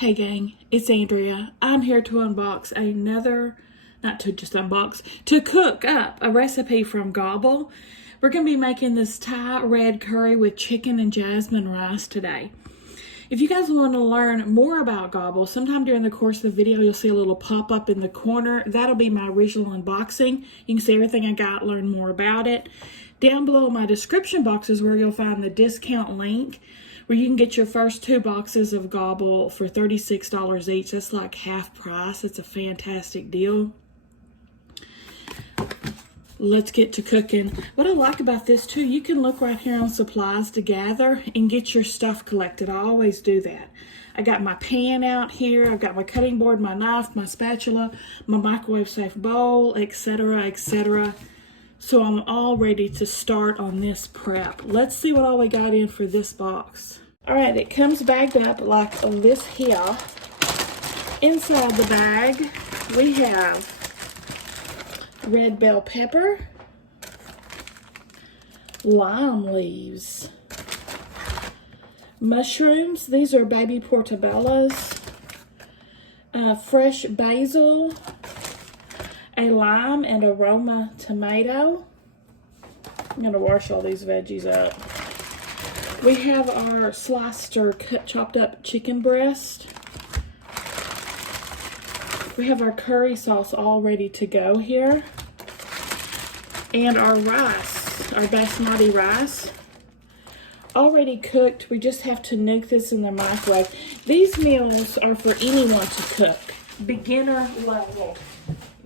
Hey gang, it's Andrea. I'm here to unbox to cook up a recipe from Gobble. We're going to be making this Thai red curry with chicken and jasmine rice today. If you guys want to learn more about Gobble, sometime during the course of the video, you'll see a little pop-up in the corner. That'll be my original unboxing. You can see everything I got, learn more about it. Down below in my description box is where you'll find the discount link where you can get your first 2 boxes of Gobble for $36 each. That's like half price. It's a fantastic deal. Let's get to cooking. What I like about this too, you can look right here on supplies to gather and get your stuff collected. I always do that. I got my pan out here. I've got my cutting board, my knife, my spatula, my microwave safe bowl, etc., etc. So I'm all ready to start on this prep. Let's see what all we got in for this box. All right, it comes bagged up like this here. Inside the bag, we have red bell pepper, lime leaves, mushrooms. These are baby portobellos, fresh basil, a lime and aroma tomato. I'm going to wash all these veggies up. We have our sliced or chopped up chicken breast. We have our curry sauce all ready to go here. And our rice, our basmati rice, already cooked. We just have to nuke this in the microwave. These meals are for anyone to cook, beginner level.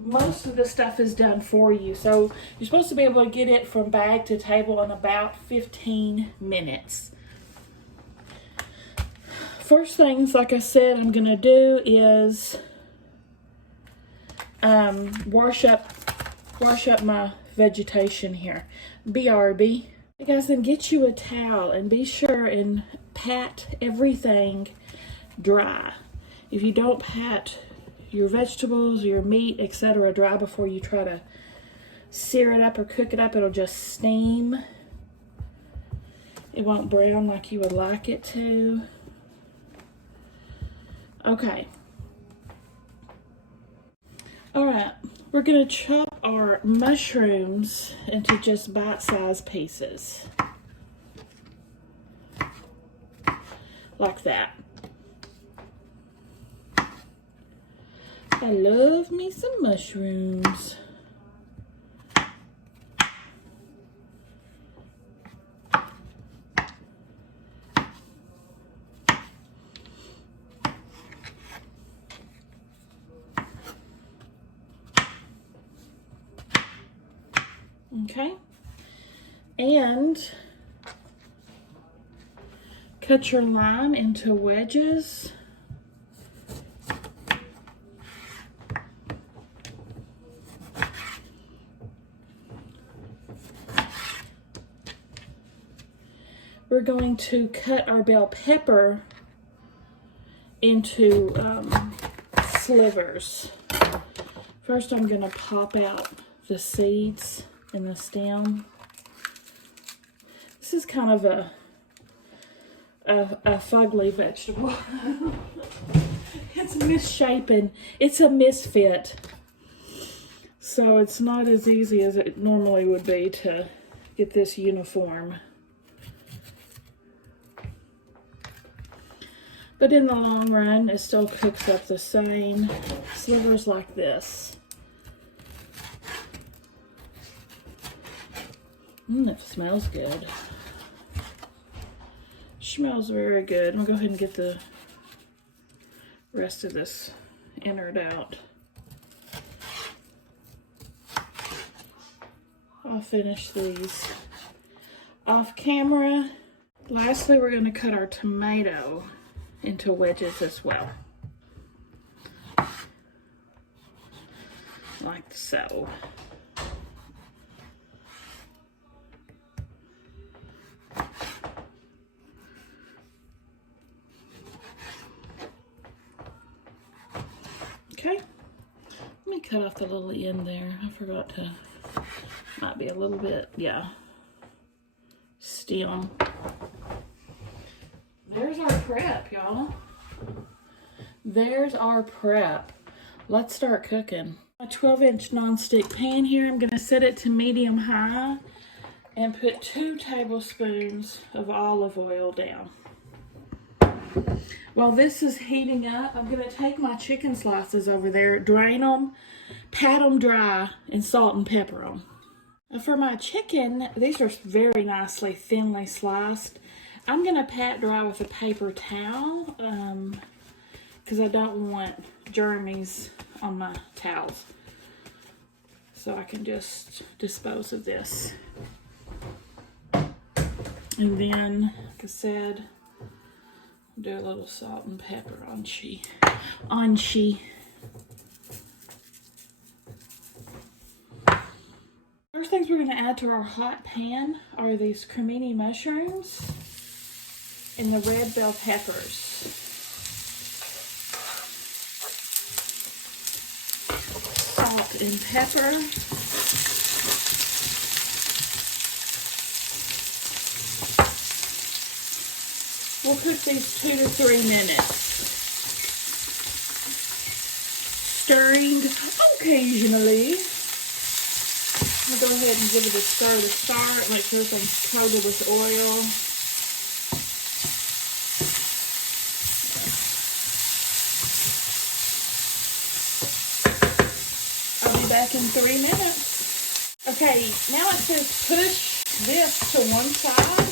Most of the stuff is done for you. So you're supposed to be able to get it from bag to table in about 15 minutes. First things, like I said, I'm gonna do is wash up my vegetation here. BRB. You guys, then get you a towel and be sure and pat everything dry. If you don't pat your vegetables, your meat, etc. dry before you try to sear it up or cook it up, it'll just steam. It won't brown like you would like it to. Okay. All right, we're gonna chop our mushrooms into just bite-sized pieces. Like that. I love me some mushrooms. Okay, and cut your lime into wedges. We're going to cut our bell pepper into slivers. First, I'm going to pop out the seeds and the stem. This is kind of a fugly vegetable. It's misshapen. It's a misfit. So it's not as easy as it normally would be to get this uniform. But in the long run, it still cooks up the same. Slivers like this. It smells good. Smells very good. I'm gonna go ahead and get the rest of this innard out. I'll finish these off camera. Lastly, we're gonna cut our tomato into wedges as well. Like so. Okay, let me cut off the little end there. I forgot to, might be a little bit, yeah, stem. There's our prep, y'all. There's our prep. Let's start cooking. A 12-inch nonstick pan here. I'm gonna set it to medium high and put 2 tablespoons of olive oil down. While this is heating up, I'm gonna take my chicken slices over there, drain them, pat them dry, and salt and pepper them. For my chicken, these are very nicely thinly sliced. I'm gonna pat dry with a paper towel because I don't want germies on my towels. So I can just dispose of this. And then, like I said, do a little salt and pepper on she. First things we're going to add to our hot pan are these cremini mushrooms and the red bell peppers. Salt and pepper. We'll cook these 2 to 3 minutes. Stirring occasionally. I'm going to go ahead and give it a stir to start. Make sure everything's coated with oil. I'll be back in 3 minutes. Okay, now it says push this to one side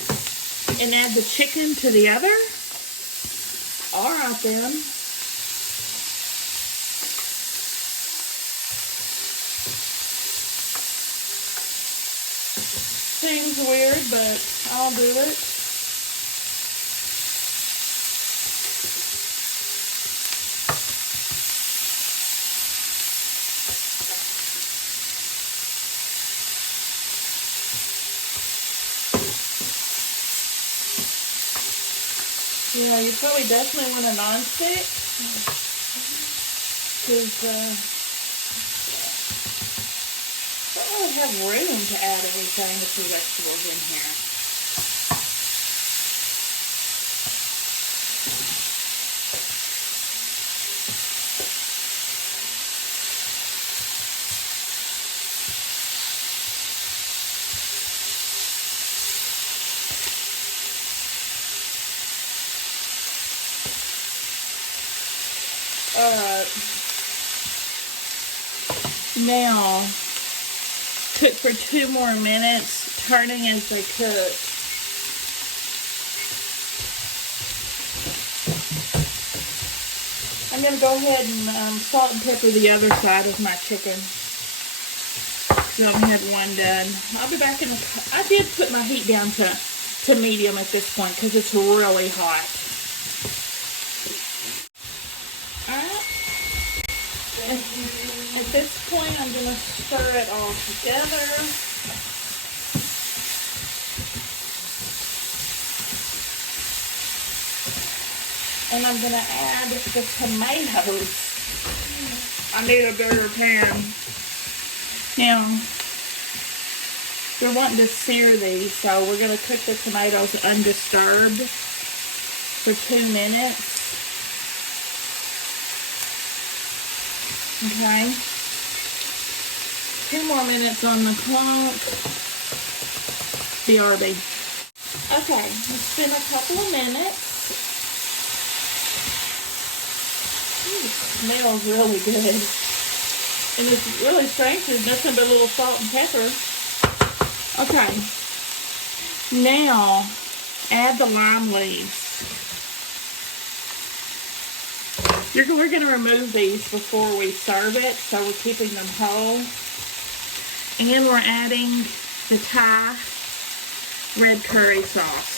and add the chicken to the other. All right then. Seems weird, but I'll do it. Yeah, you probably definitely want a non-stick because I don't really have room to add everything with the vegetables in here. Alright, now cook for 2 more minutes, turning as they cook. I'm going to go ahead and salt and pepper the other side of my chicken. So I only had one done. I'll be back in the... I did put my heat down to medium at this point because it's really hot. At this point, I'm going to stir it all together. And I'm going to add the tomatoes. I need a bigger pan. Now, we're wanting to sear these, so we're going to cook the tomatoes undisturbed for 2 minutes. Okay, 2 more minutes on the clock. BRB. Okay, it's been a couple of minutes. Ooh, it smells really good. And it's really strange, there's nothing but a little salt and pepper. Okay, now add the lime leaves. We're going to remove these before we serve it, so we're keeping them whole. And we're adding the Thai red curry sauce.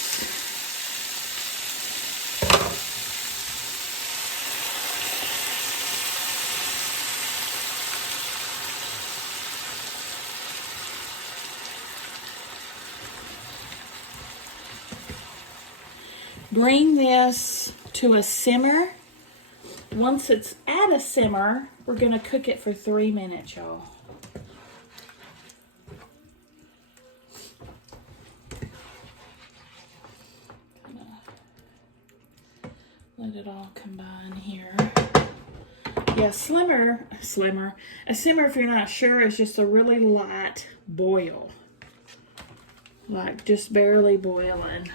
Bring this to a simmer. Once it's at a simmer, we're going to cook it for 3 minutes, y'all. Let it all combine here. Yeah, a simmer, if you're not sure, is just a really light boil. Like just barely boiling.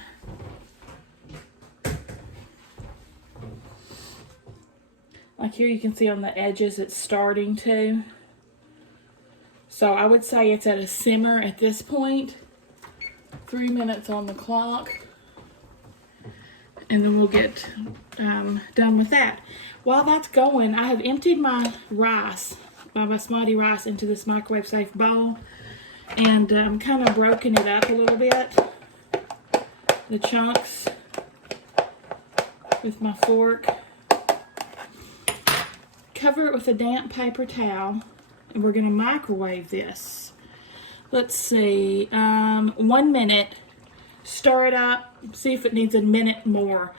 Like here you can see on the edges it's starting to. So I would say it's at a simmer at this point. 3 minutes on the clock. And then we'll get done with that. While that's going, I have emptied my rice, my basmati rice, into this microwave safe bowl and kind of broken it up a little bit, the chunks, with my fork. Cover it with a damp paper towel, and we're going to microwave this. Let's see, 1 minute. Stir it up, see if it needs a minute more.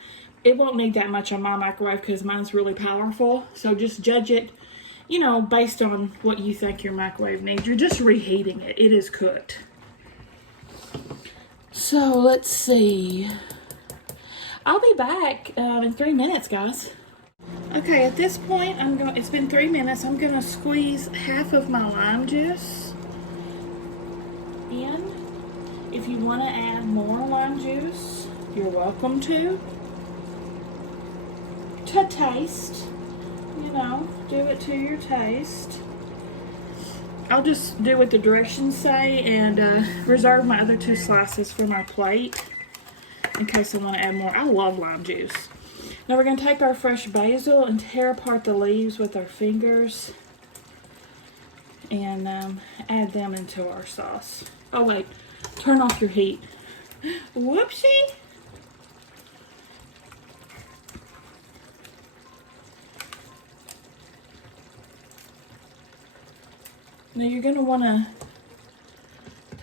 It won't need that much on my microwave because mine's really powerful. So just judge it, you know, based on what you think your microwave needs. You're just reheating it. It is cooked. So let's see. I'll be back in 3 minutes, guys. Okay, at this point, it's been 3 minutes. I'm gonna squeeze half of my lime juice in. If you want to add more lime juice, you're welcome to. To taste, you know, do it to your taste. I'll just do what the directions say and reserve my other 2 slices for my plate in case I want to add more. I love lime juice. Now we're going to take our fresh basil and tear apart the leaves with our fingers and add them into our sauce. Oh wait. Turn off your heat. Whoopsie. Now you're going to want to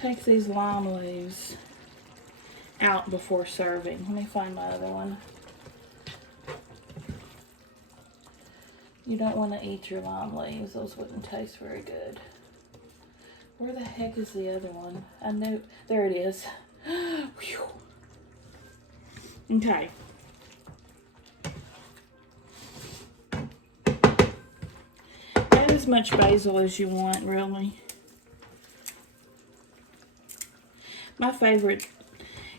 take these lime leaves out before serving. Let me find my other one. You don't want to eat your lime leaves. Those wouldn't taste very good. Where the heck is the other one? I knew, there it is. Okay. Add as much basil as you want, really. My favorite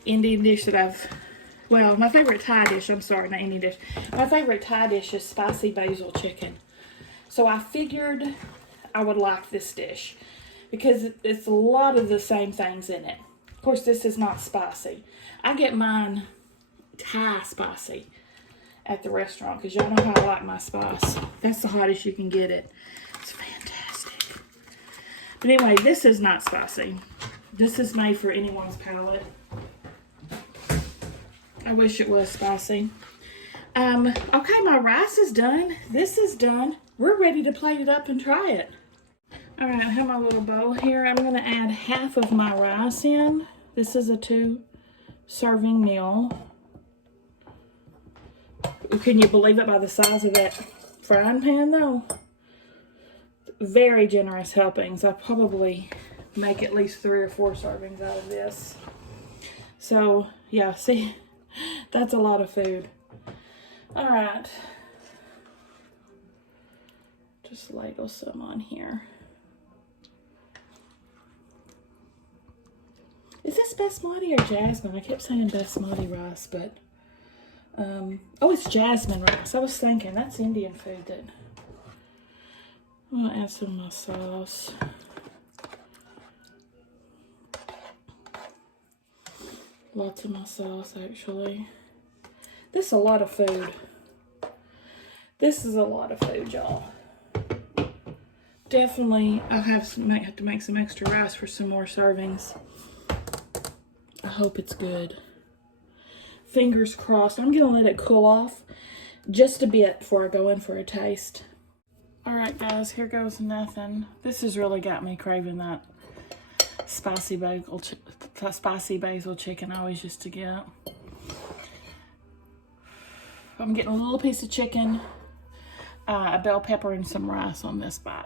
Indian dish that my favorite Thai dish, I'm sorry, not Indian dish. My favorite Thai dish is spicy basil chicken. So I figured I would like this dish, because it's a lot of the same things in it. Of course, this is not spicy. I get mine Thai spicy at the restaurant because y'all know how I like my spice. That's the hottest you can get it. It's fantastic. But anyway, this is not spicy. This is made for anyone's palate. I wish it was spicy. Okay, my rice is done. This is done. We're ready to plate it up and try it. All right, I have my little bowl here. I'm gonna add half of my rice in. This is a 2-serving meal. Can you believe it by the size of that frying pan though? Very generous helpings. I probably make at least 3 or 4 servings out of this. So yeah, see, that's a lot of food. All right, just ladle some on here. Is this basmati or jasmine? I kept saying basmati rice, but, oh, it's jasmine rice. I was thinking, that's Indian food then. I'm gonna add some of my sauce. Lots of my sauce, actually. This is a lot of food. This is a lot of food, y'all. Definitely, I'll have to make some extra rice for some more servings. I hope it's good. Fingers crossed. I'm gonna let it cool off just a bit before I go in for a taste. All right, guys, here goes nothing. This has really got me craving that spicy basil chicken I always used to get. I'm getting a little piece of chicken, a bell pepper, and some rice on this bite.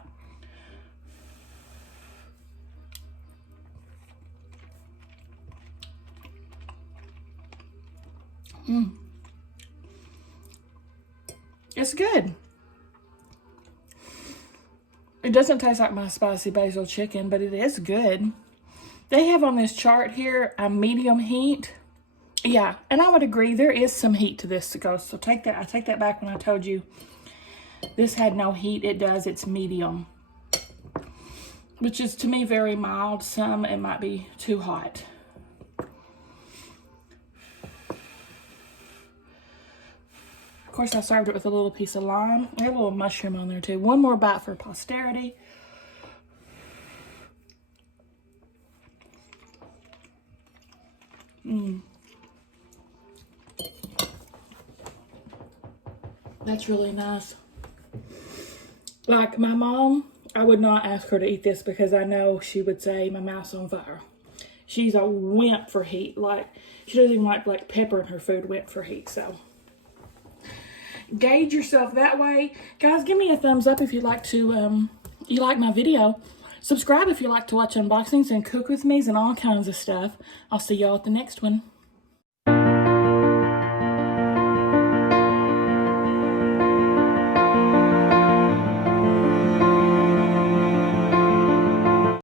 It's good. It doesn't taste like my spicy basil chicken, but it is good. They have on this chart here a medium heat. Yeah, and I would agree there is some heat to this to go. So I take that back when I told you this had no heat. It does. It's medium, which is to me very mild. Some it might be too hot. Of course, I served it with a little piece of lime. I have a little mushroom on there too. One more bite for posterity. That's really nice. Like my mom, I would not ask her to eat this because I know she would say my mouth's on fire. She's a wimp for heat. Like she doesn't even like pepper in her food. Wimp for heat. So gauge yourself that way, guys. Give me a thumbs up if you like to you like my video. Subscribe if you like to watch unboxings and cook with me's and all kinds of stuff. I'll see y'all at the next one.